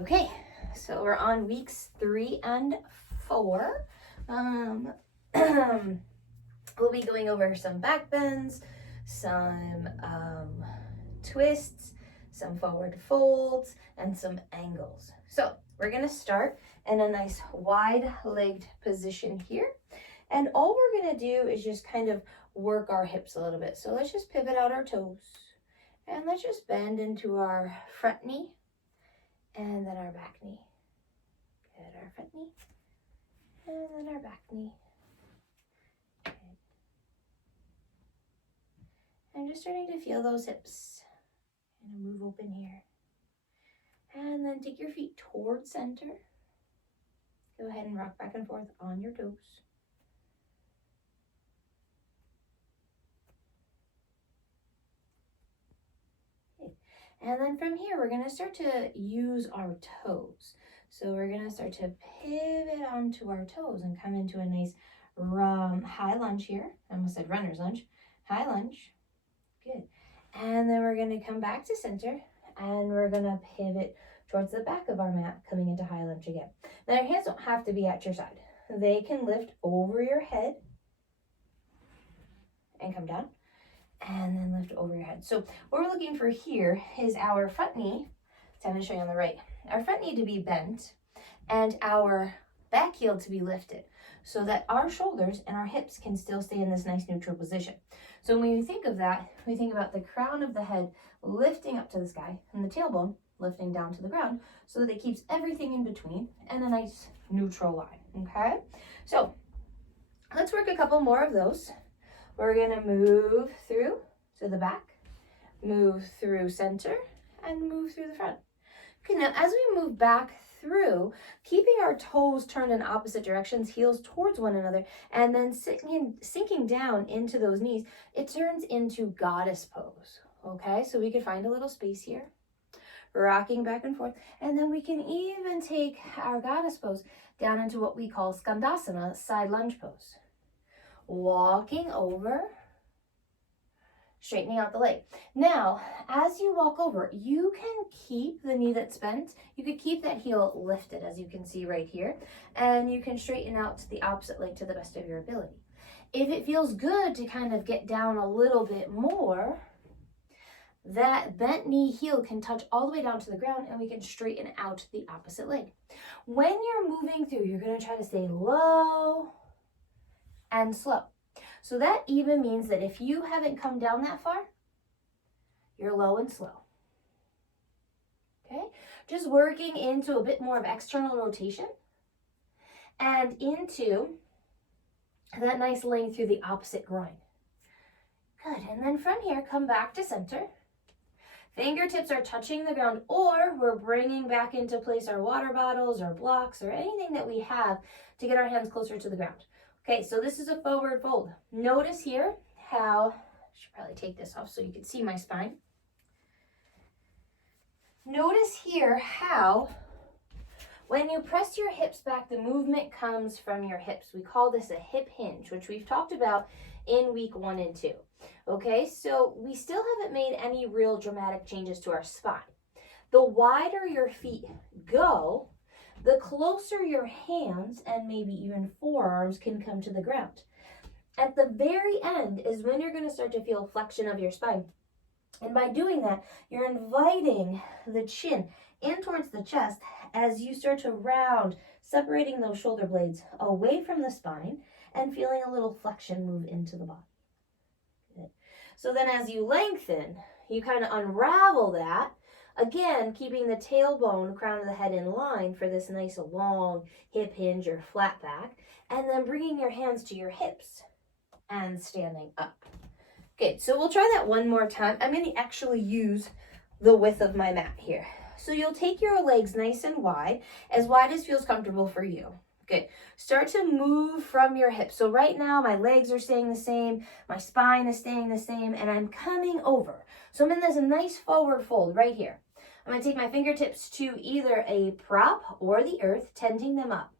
Okay, so we're on weeks 3 and 4. We'll be going over some back bends, some twists, some forward folds, and some angles. So we're gonna start in a nice wide-legged position here. And all we're gonna do is just kind of work our hips a little bit. So let's just pivot out our toes. And let's just bend into our front knee and then our back knee. Good, our front knee and then our back knee. Good. And just starting to feel those hips. And move open here. And then take your feet towards center. Go ahead and rock back and forth on your toes. And then from here, we're gonna start to use our toes. So we're gonna start to pivot onto our toes and come into a nice high lunge here. I almost said runner's lunge. High lunge. Good. And then we're gonna come back to center and we're gonna pivot towards the back of our mat, coming into high lunge again. Now your hands don't have to be at your side. They can lift over your head and come down. And then lift over your head. So what we're looking for here is our front knee. So I'm going to show you on the right. Our front knee to be bent and our back heel to be lifted so that our shoulders and our hips can still stay in this nice neutral position. So when we think of that, we think about the crown of the head lifting up to the sky and the tailbone lifting down to the ground so that it keeps everything in between and a nice neutral line. Okay? So let's work a couple more of those. We're gonna move through to the back, move through center, and move through the front. Okay, now as we move back through, keeping our toes turned in opposite directions, heels towards one another, and then sinking down into those knees, it turns into goddess pose. Okay, so we could find a little space here, rocking back and forth, and then we can even take our goddess pose down into what we call Skandasana, side lunge pose. Walking over, straightening out the leg. Now, as you walk over, you can keep the knee that's bent. You could keep that heel lifted, as you can see right here, and you can straighten out the opposite leg to the best of your ability. If it feels good to kind of get down a little bit more, that bent knee heel can touch all the way down to the ground and we can straighten out the opposite leg. When you're moving through, you're going to try to stay low and slow. So that even means that if you haven't come down that far, you're low and slow. Okay? Just working into a bit more of external rotation and into that nice length through the opposite groin. Good. And then from here, come back to center. Fingertips are touching the ground, or we're bringing back into place our water bottles or blocks or anything that we have to get our hands closer to the ground. Okay, so this is a forward fold. Notice here how, I should probably take this off so you can see my spine. Notice here how when you press your hips back, the movement comes from your hips. We call this a hip hinge, which we've talked about in week 1 and 2. Okay, so we still haven't made any real dramatic changes to our spine. The wider your feet go, the closer your hands and maybe even forearms can come to the ground. At the very end is when you're going to start to feel flexion of your spine. And by doing that, you're inviting the chin in towards the chest as you start to round, separating those shoulder blades away from the spine and feeling a little flexion move into the body. Good. So then as you lengthen, you kind of unravel that. Again, keeping the tailbone, crown of the head in line for this nice long hip hinge or flat back, and then bringing your hands to your hips and standing up. Okay, so we'll try that one more time. I'm going to actually use the width of my mat here. So you'll take your legs nice and wide as feels comfortable for you. Good. Start to move from your hips. So right now my legs are staying the same, my spine is staying the same, and I'm coming over. So I'm in this nice forward fold right here. I'm going to take my fingertips to either a prop or the earth, tending them up.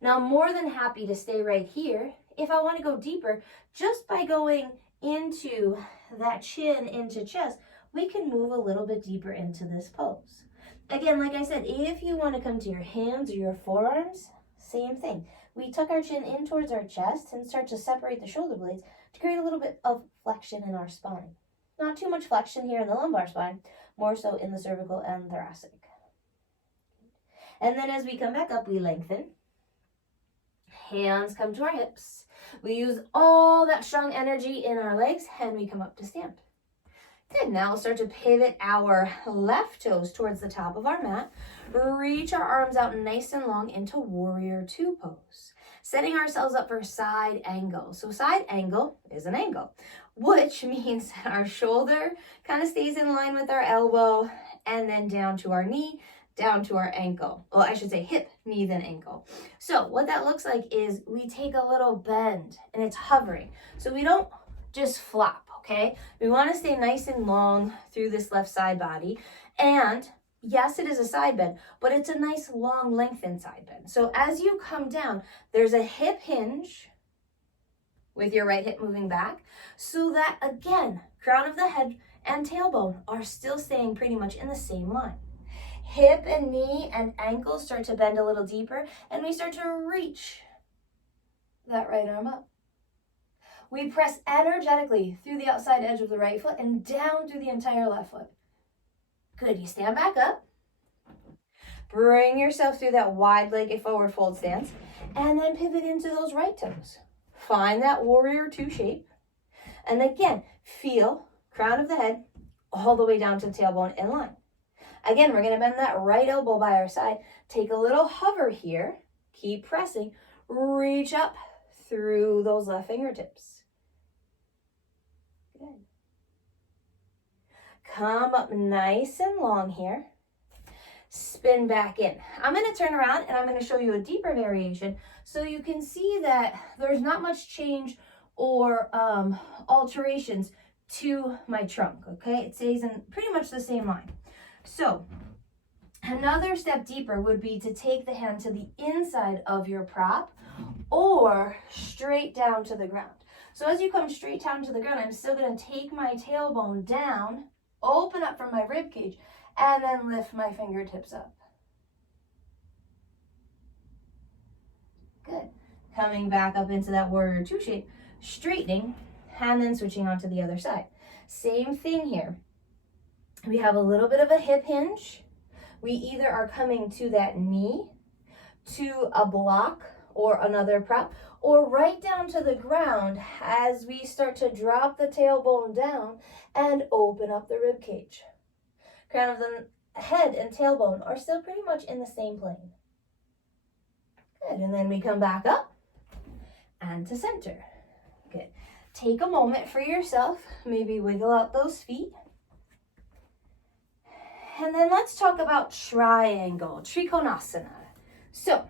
Now I'm more than happy to stay right here. If I want to go deeper, just by going into that chin, into chest, we can move a little bit deeper into this pose. Again, like I said, if you want to come to your hands or your forearms, same thing. We tuck our chin in towards our chest and start to separate the shoulder blades to create a little bit of flexion in our spine. Not too much flexion here in the lumbar spine, more so in the cervical and thoracic. And then as we come back up, we lengthen. Hands come to our hips. We use all that strong energy in our legs and we come up to stand. Good, now we'll start to pivot our left toes towards the top of our mat. Reach our arms out nice and long into warrior two pose. Setting ourselves up for side angle. So side angle is an angle, which means that our shoulder kind of stays in line with our elbow and then down to our knee, down to our ankle. Well, I should say hip, knee, then ankle. So what that looks like is we take a little bend and it's hovering. So we don't just flop, okay? We want to stay nice and long through this left side body. And yes, it is a side bend, but it's a nice long lengthened side bend. So as you come down, there's a hip hinge with your right hip moving back so that, again, crown of the head and tailbone are still staying pretty much in the same line. Hip and knee and ankle start to bend a little deeper, and we start to reach that right arm up. We press energetically through the outside edge of the right foot and down through the entire left foot. Good, you stand back up. Bring yourself through that wide-legged forward fold stance, and then pivot into those right toes. Find that warrior two shape. And again, feel crown of the head all the way down to the tailbone in line. Again, we're going to bend that right elbow by our side. Take a little hover here. Keep pressing. Reach up through those left fingertips. Good. Come up nice and long here. Spin back in. I'm going to turn around and I'm going to show you a deeper variation so you can see that there's not much change or alterations to my trunk, okay? It stays in pretty much the same line. So another step deeper would be to take the hand to the inside of your prop or straight down to the ground. So as you come straight down to the ground, I'm still going to take my tailbone down, open up from my rib cage, and then lift my fingertips up. Good. Coming back up into that warrior two shape, straightening, and then switching on to the other side. Same thing here. We have a little bit of a hip hinge. We either are coming to that knee, to a block or another prop, or right down to the ground as we start to drop the tailbone down and open up the rib cage. Crown of the head and tailbone are still pretty much in the same plane. Good, and then we come back up and to center. Good. Take a moment for yourself, maybe wiggle out those feet. And then let's talk about triangle, Trikonasana. So,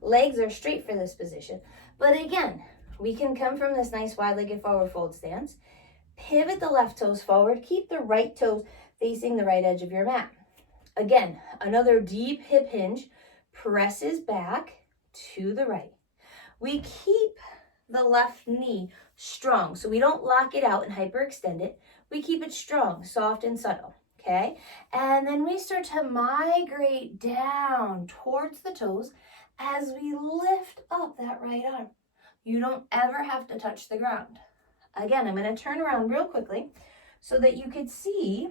legs are straight for this position. But again, we can come from this nice wide-legged forward fold stance, pivot the left toes forward, keep the right toes facing the right edge of your mat. Again, another deep hip hinge, presses back to the right. We keep the left knee strong, so we don't lock it out and hyperextend it. We keep it strong, soft and subtle. Okay, and then we start to migrate down towards the toes as we lift up that right arm. You don't ever have to touch the ground. Again, I'm going to turn around real quickly so that you could see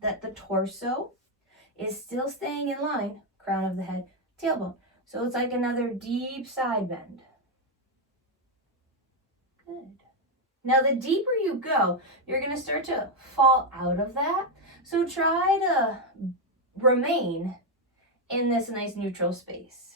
that the torso is still staying in line, crown of the head, tailbone. So it's like another deep side bend. Good. Now, the deeper you go, you're going to start to fall out of that. So try to remain in this nice neutral space.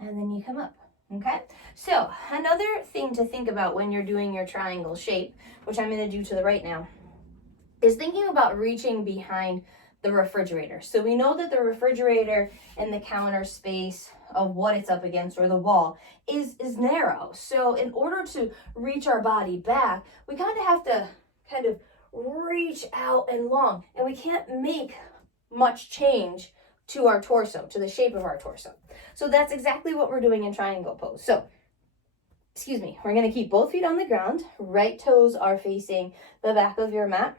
And then you come up, okay? So another thing to think about when you're doing your triangle shape, which I'm going to do to the right now, is thinking about reaching behind the refrigerator. So we know that the refrigerator and the counter space of what it's up against or the wall is narrow. So in order to reach our body back, we kind of have to kind of reach out and long, and we can't make much change to our torso, to the shape of our torso. So that's exactly what we're doing in triangle pose. So we're going to keep both feet on the ground. Right toes are facing the back of your mat.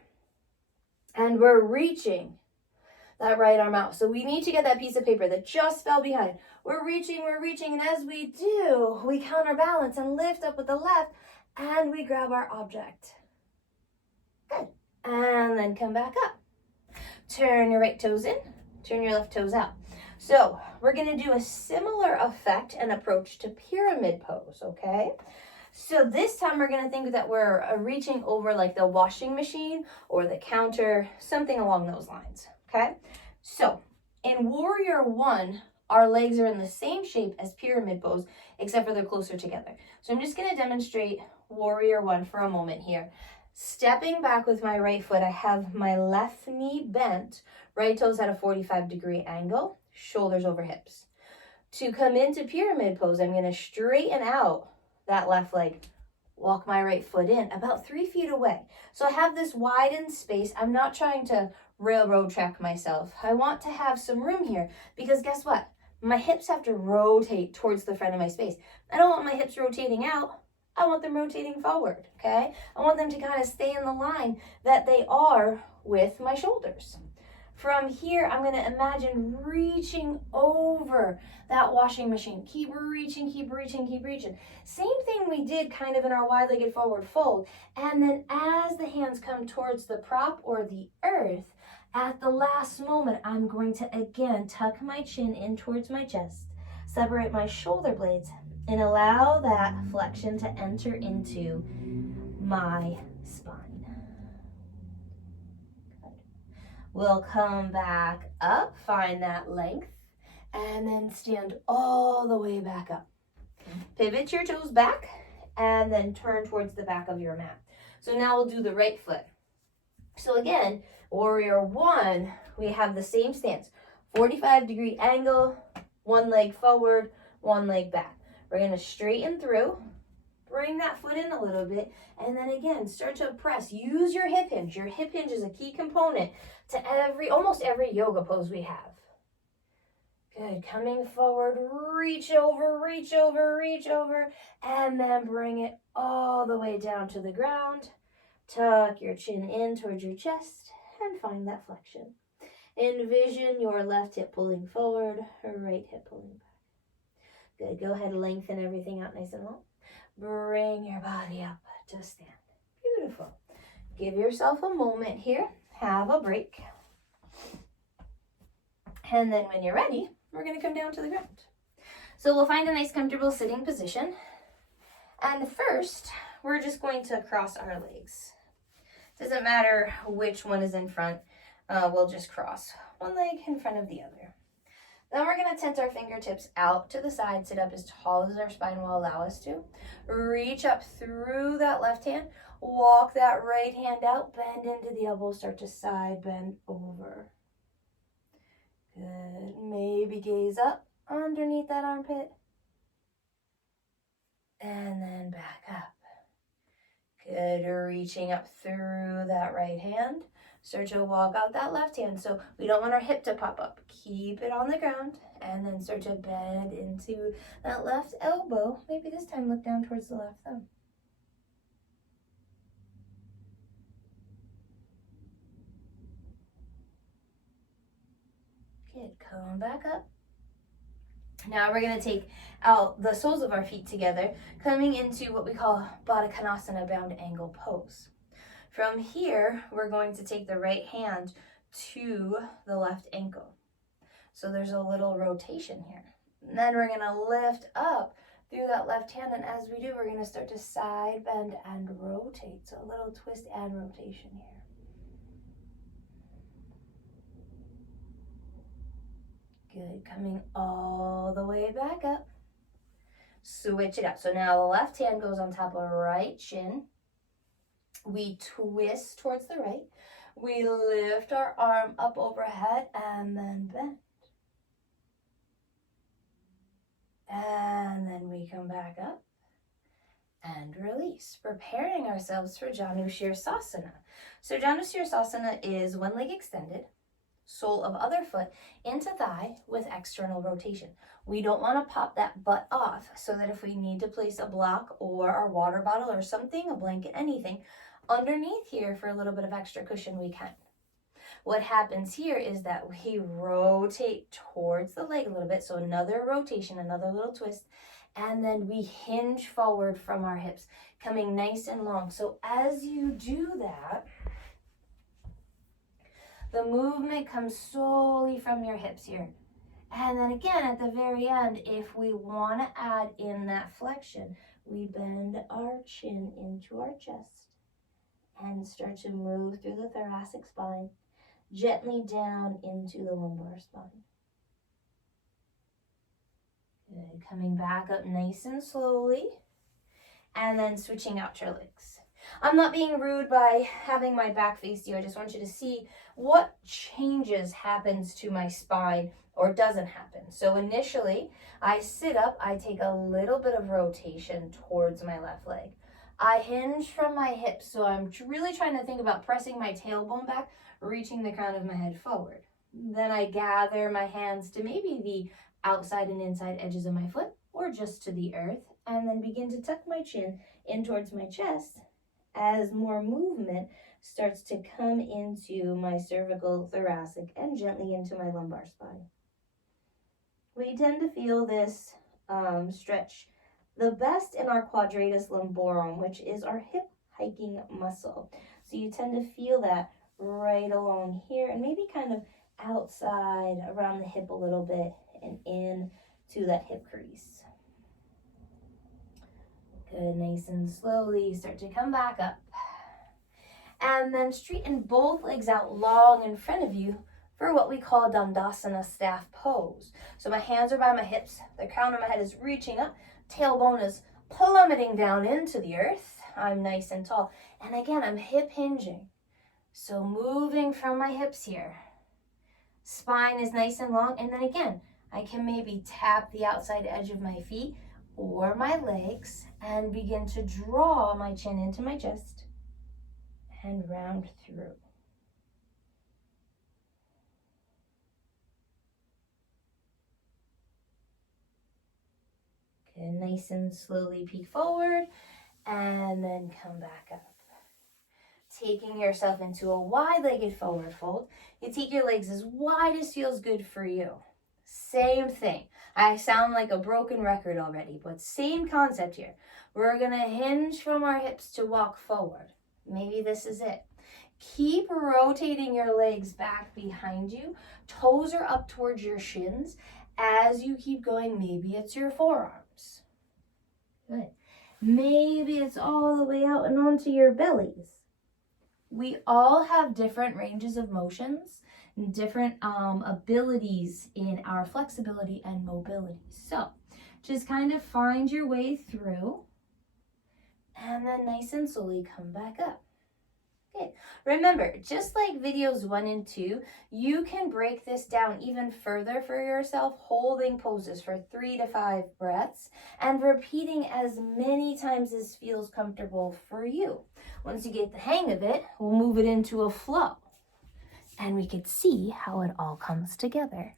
And we're reaching that right arm out. So we need to get that piece of paper that just fell behind. We're reaching, and as we do, we counterbalance and lift up with the left, and we grab our object. Good. And then come back up. Turn your right toes in, turn your left toes out. So we're going to do a similar effect and approach to pyramid pose, okay? So this time we're going to think that we're reaching over like the washing machine or the counter, something along those lines, okay? So in Warrior One, our legs are in the same shape as pyramid pose, except for they're closer together. So I'm just going to demonstrate Warrior One for a moment here. Stepping back with my right foot, I have my left knee bent, right toes at a 45-degree angle, shoulders over hips. To come into pyramid pose, I'm going to straighten out that left leg, walk my right foot in about 3 feet away. So I have this widened space. I'm not trying to railroad track myself. I want to have some room here because guess what? My hips have to rotate towards the front of my space. I don't want my hips rotating out. I want them rotating forward, okay? I want them to kind of stay in the line that they are with my shoulders. From here, I'm going to imagine reaching over that washing machine. Keep reaching, keep reaching, keep reaching. Same thing we did kind of in our wide-legged forward fold. And then as the hands come towards the prop or the earth, at the last moment, I'm going to again tuck my chin in towards my chest, separate my shoulder blades, and allow that flexion to enter into my spine. We'll come back up, find that length, and then stand all the way back up. Pivot your toes back, and then turn towards the back of your mat. So now we'll do the right foot. So again, Warrior One, we have the same stance. 45-degree angle, one leg forward, one leg back. We're going to straighten through, bring that foot in a little bit, and then again, start to press. Use your hip hinge. Your hip hinge is a key component to almost every yoga pose we have. Good. Coming forward, reach over, reach over, reach over, and then bring it all the way down to the ground. Tuck your chin in towards your chest and find that flexion. Envision your left hip pulling forward, right hip pulling back. Good. Go ahead and lengthen everything out nice and long. Bring your body up to stand. Beautiful. Give yourself a moment here. Have a break. And then when you're ready, we're going to come down to the ground. So we'll find a nice comfortable sitting position. And first, we're just going to cross our legs. Doesn't matter which one is in front. We'll just cross one leg in front of the other. Then we're going to tent our fingertips out to the side, sit up as tall as our spine will allow us to. Reach up through that left hand, walk that right hand out, bend into the elbow, start to side bend over. Good. Maybe gaze up underneath that armpit. And then back up. Good. Reaching up through that right hand. Start to walk out that left hand. So we don't want our hip to pop up. Keep it on the ground. And then start to bend into that left elbow. Maybe this time look down towards the left thumb. Good. Come back up. Now we're going to take out the soles of our feet together, coming into what we call Baddha Konasana, bound angle pose. From here, we're going to take the right hand to the left ankle. So there's a little rotation here. And then we're going to lift up through that left hand, and as we do, we're going to start to side bend and rotate. So a little twist and rotation here. Good. Coming all the way back up. Switch it up. So now the left hand goes on top of right shin. We twist towards the right. We lift our arm up overhead and then bend. And then we come back up and release, preparing ourselves for Janu Sirsasana. So Janu Sirsasana is one leg extended. sole of other foot into thigh with external rotation. We don't want to pop that butt off, so that if we need to place a block or our water bottle or something, a blanket, anything, underneath here for a little bit of extra cushion, we can. What happens here is that we rotate towards the leg a little bit, so another rotation, another little twist, and then we hinge forward from our hips, coming nice and long. So as you do that, the movement comes slowly from your hips here. And then again, at the very end, if we want to add in that flexion, we bend our chin into our chest and start to move through the thoracic spine, gently down into the lumbar spine. Good. Coming back up nice and slowly, and then switching out your legs. I'm not being rude by having my back face you. I just want you to see what changes happens to my spine or doesn't happen. So initially, I sit up, I take a little bit of rotation towards my left leg. I hinge from my hips, so I'm really trying to think about pressing my tailbone back, reaching the crown of my head forward. Then I gather my hands to maybe the outside and inside edges of my foot, or just to the earth, and then begin to tuck my chin in towards my chest as more movement starts to come into my cervical, thoracic, and gently into my lumbar spine. We tend to feel this stretch the best in our quadratus lumborum, which is our hip hiking muscle. So you tend to feel that right along here, and maybe kind of outside around the hip a little bit and in to that hip crease. Good, nice and slowly start to come back up. And then straighten both legs out long in front of you for what we call Dandasana staff pose. So my hands are by my hips, the crown of my head is reaching up, tailbone is plummeting down into the earth. I'm nice and tall. And again, I'm hip hinging. So moving from my hips here. Spine is nice and long. And then again, I can maybe tap the outside edge of my feet or my legs and begin to draw my chin into my chest and round through. Good, nice and slowly peek forward and then come back up. Taking yourself into a wide-legged forward fold. You take your legs as wide as feels good for you. Same thing. I sound like a broken record already, but same concept here. We're going to hinge from our hips to walk forward. Maybe this is it. Keep rotating your legs back behind you. Toes are up towards your shins. As you keep going, maybe it's your forearms. Good. Maybe it's all the way out and onto your bellies. We all have different ranges of motions, different abilities in our flexibility and mobility. So just kind of find your way through and then nice and slowly come back up. Okay. Remember, just like videos 1 and 2, you can break this down even further for yourself, holding poses for 3 to 5 breaths and repeating as many times as feels comfortable for you. Once you get the hang of it, we'll move it into a flow and we can see how it all comes together.